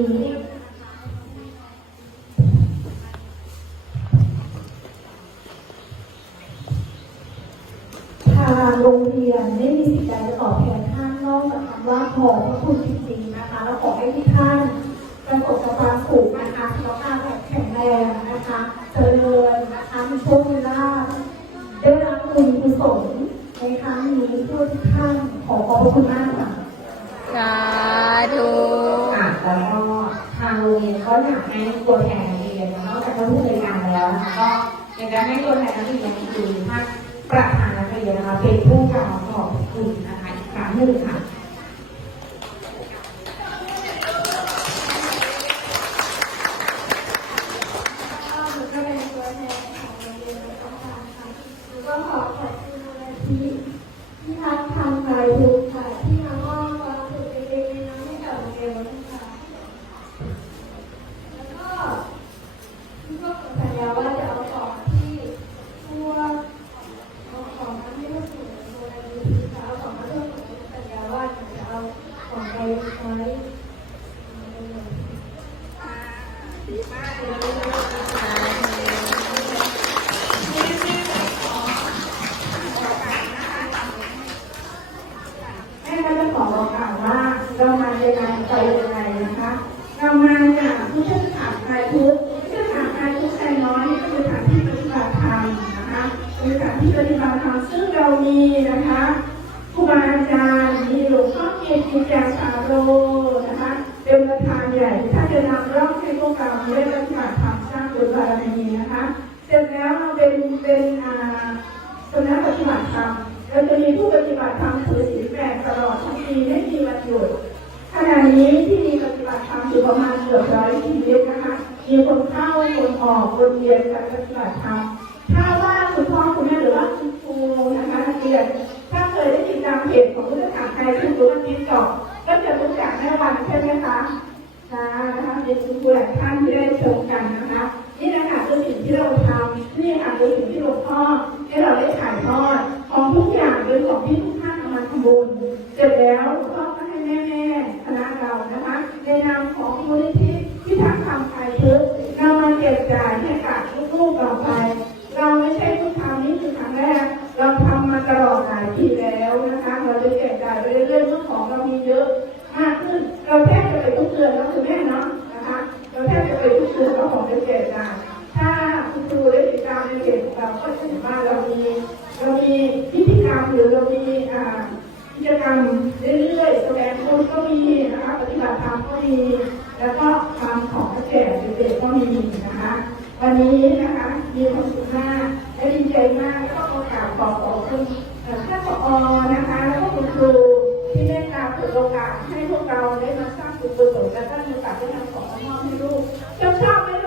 านในบุญนี้ทางโรงเรียนไม่มีสิ่งใดจะตอบแทนท่านนอกจากคำว่าขอบพระคุณจริงๆนะคะ แล้วขอให้ที่ท่านประสบกับความสุขนะคะสุขภาพแข็งแรงนะคะเจริญนะคะมีโชคมีลาภได้รับบุญกุศลในครั้งนี้ด้วยทุกท่านขอขอบพระคุณมากค่ะ สาธุค่ะแล้วก็ทางโรงเรียนก็อยากให้ตัวแทนนักเรียนนอกจากท่านผู้บริการแล้วนะคะก็อยากจะให้ตัวแทนนักเรียนคือท่านประธานนักเรียนนะคะเป็นผู้กล่าวขอบคุณนะคะอีกครั้งหนึ่งค่ะก็เป็นตัวแทนขอ ยังไงนะคะเรามาจากผู้ช่ยสถานไทยพุทธผู้ช่ยสถานไทยพุทธไทยน้อยก็คือสถานที่ปฏิบัติธรรมนะคะเป็นสถานที่ปฏิบัติธรรมซึ่งเรามีนะคะครูบาอาจารย์มีหลวงพ่อเกียรติจาสาโรนะคะเป็นประธานใหญ่ถ้าจะนำร่องให้พวกเราได้ปฏิบัติธรรมสร้างบุญบารมีนะคะเสร็จแล้วเราเป็นเป็นอ่าคณะปฏิบัติธรรมเราจะมีผู้ปฏิบัติธรรมถือศีลแปดตลอดทั้งปีไม่มีวันหยุด นี้ที่มีปฏิบัติธรรมอยู่ประมาณเกือบร้อยชีวิตนะคะ มีคนเข้าคนออกวนเวียนกันปฏิบัติธรรมถ้าว่าคุณพ่อคุณแม่หรือว่าคุณครูนะคะนักเรียนถ้าเคยได้ติดตามเพจของพุทธศาสนาไทยคุณรู้ว่าติ๊กต็อกก็จะรู้จักแม่วันใช่ไหมคะนะนะคะเป็นคุณครูหลายท่านที่ได้ชมกันนะคะนี่แหละค่ะคือสิ่งที่เราทำนี่ค่ะคือสิ่งที่หลวงพ่อให้เราได้ถ่ายทอดของทุกอย่างเป็นของที่ทุกท่านเอามาทำบุญเสร็จแล้ว หรือเรามีกิจกรรมเรื่อยๆ แสดงคนก็มีนะคะปฏิบัติธรรมก็มี แล้วก็ทำของแจกเด็กๆก็มีนะคะ วันนี้นะคะมีความสุขมากและดีใจมากแล้วก็โอกาสขอขอบคุณท่านผอนะคะแล้วก็คุณครูที่ได้ตาเปิดโอกาสให้พวกเราได้มาสร้างบุญกุศลและก็มีโอกาสได้นำของมามอบให้ลูกชอบชอบไหม